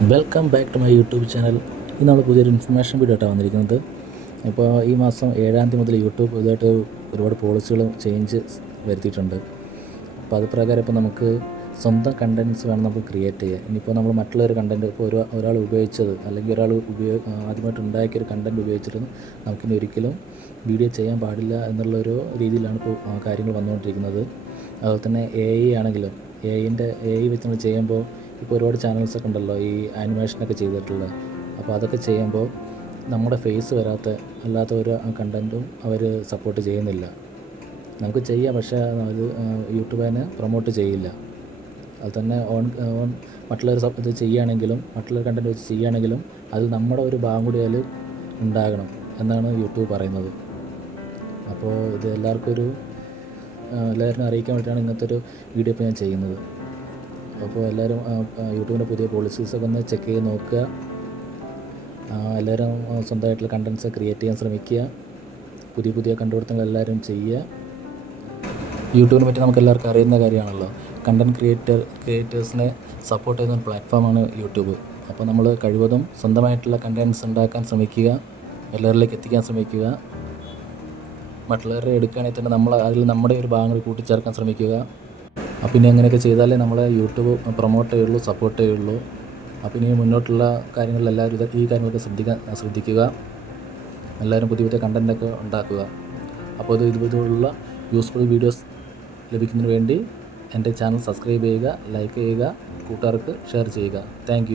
Welcome back to my YouTube channel. ഇന്ന് നമ്മൾ പുതിയൊരു ഇൻഫർമേഷൻ വീഡിയോ ആയിട്ടാണ് വന്നിരിക്കുന്നത്. ഇപ്പോൾ ഈ മാസം 7-ാം തീയതി മുതൽ യൂട്യൂബ് പുതുതായിട്ട് ഒരുപാട് പോളിസികളും ചേഞ്ച് വരുത്തിയിട്ടുണ്ട്. അപ്പോൾ അത് പ്രകാരം ഇപ്പോൾ നമുക്ക് സ്വന്തം കണ്ടൻറ്റ്സ് വേണം നമുക്ക് ക്രിയേറ്റ് ചെയ്യാൻ. ഇനിയിപ്പോൾ നമ്മൾ മറ്റുള്ളൊരു കണ്ടൻറ്റ് ഇപ്പോൾ ഒരാൾ ഉപയോഗിച്ചത് അല്ലെങ്കിൽ ഒരാൾ ആദ്യമായിട്ട് ഉണ്ടാക്കിയൊരു കണ്ടൻറ്റ് ഉപയോഗിച്ചിട്ട് നമുക്കിനി ഒരിക്കലും വീഡിയോ ചെയ്യാൻ പാടില്ല എന്നുള്ളൊരു രീതിയിലാണ് ഇപ്പോൾ കാര്യങ്ങൾ വന്നുകൊണ്ടിരിക്കുന്നത്. അതുപോലെ തന്നെ ആണെങ്കിലും എ ഐ വെച്ച് നമ്മൾ ചെയ്യുമ്പോൾ ഇപ്പോൾ ഒരുപാട് ചാനൽസൊക്കെ ഉണ്ടല്ലോ ഈ ആനിമേഷനൊക്കെ ചെയ്തിട്ടുള്ളത്. അപ്പോൾ അതൊക്കെ ചെയ്യുമ്പോൾ നമ്മുടെ ഫേസ് അല്ലാത്ത ഒരു കണ്ടൻറ്റും അവർ സപ്പോർട്ട് ചെയ്യുന്നില്ല. നമുക്ക് ചെയ്യാം, പക്ഷേ അത് യൂട്യൂബ് തന്നെ പ്രൊമോട്ട് ചെയ്യില്ല. അത് തന്നെ മറ്റുള്ളവർ ഇത് ചെയ്യുകയാണെങ്കിലും മറ്റുള്ളവർ കണ്ടൻറ്റ് വെച്ച് ചെയ്യുകയാണെങ്കിലും അത് നമ്മുടെ ഒരു ഭാഗം കൂടി അതിൽ ഉണ്ടാകണം എന്നാണ് യൂട്യൂബ് പറയുന്നത്. അപ്പോൾ ഇത് എല്ലാവരും അറിയിക്കാൻ വേണ്ടിയിട്ടാണ് ഇങ്ങനത്തെ ഒരു വീഡിയോ ഇപ്പോൾ ഞാൻ ചെയ്യുന്നത്. അപ്പോൾ എല്ലാവരും യൂട്യൂബിൻ്റെ പുതിയ പോളിസീസൊക്കെ ഒന്ന് ചെക്ക് ചെയ്ത് നോക്കുക. എല്ലാവരും സ്വന്തമായിട്ടുള്ള കണ്ടൻറ്റ്സ് ക്രിയേറ്റ് ചെയ്യാൻ ശ്രമിക്കുക. പുതിയ കണ്ടുപിടുത്തങ്ങൾ എല്ലാവരും ചെയ്യുക. യൂട്യൂബിനെ പറ്റി നമുക്ക് എല്ലാവർക്കും അറിയുന്ന കാര്യമാണല്ലോ. കണ്ടൻറ് ക്രിയേറ്റേഴ്സിനെ സപ്പോർട്ട് ചെയ്യുന്ന ഒരു പ്ലാറ്റ്ഫോമാണ് യൂട്യൂബ്. അപ്പോൾ നമ്മൾ കഴിവതും സ്വന്തമായിട്ടുള്ള കണ്ടൻറ്റ്സ് ഉണ്ടാക്കാൻ ശ്രമിക്കുക, എല്ലാവരിലേക്ക് എത്തിക്കാൻ ശ്രമിക്കുക. മറ്റുള്ളവരെ എടുക്കുകയാണെങ്കിൽ തന്നെ അതിൽ നമ്മുടെ ഒരു ഭാഗങ്ങൾ കൂട്ടിച്ചേർക്കാൻ ശ്രമിക്കുക. അപ്പോൾ ഇനി അങ്ങനെയൊക്കെ ചെയ്താലേ നമ്മളെ യൂട്യൂബ് പ്രൊമോട്ട് ചെയ്യുള്ളൂ, സപ്പോർട്ട് ചെയ്യുള്ളൂ. അപ്പോൾ ഇനി മുന്നോട്ടുള്ള കാര്യങ്ങളിൽ എല്ലാവരും ഈ കാര്യങ്ങളൊക്കെ ശ്രദ്ധിക്കുക. എല്ലാവരും പുതിയ കണ്ടൻറ്റൊക്കെ ഉണ്ടാക്കുക. അപ്പോൾ ഇതുപോലുള്ള യൂസ്ഫുൾ വീഡിയോസ് ലഭിക്കുന്നതിന് വേണ്ടി എൻ്റെ ചാനൽ സബ്സ്ക്രൈബ് ചെയ്യുക, ലൈക്ക് ചെയ്യുക, കൂട്ടുകാർക്ക് ഷെയർ ചെയ്യുക. താങ്ക്